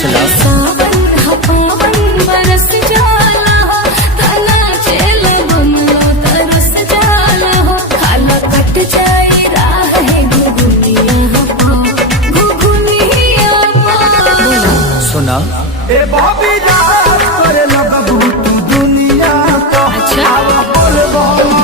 चला सावन हपावन बरस जाला हो तना चेल बुनलो तरस जाला हो खाला कट जाई राह है घुघुनिया हो घुघुनिया हो सुना ए भाभी राज करे लगबू तू दुनिया का अच्छा बोल बोल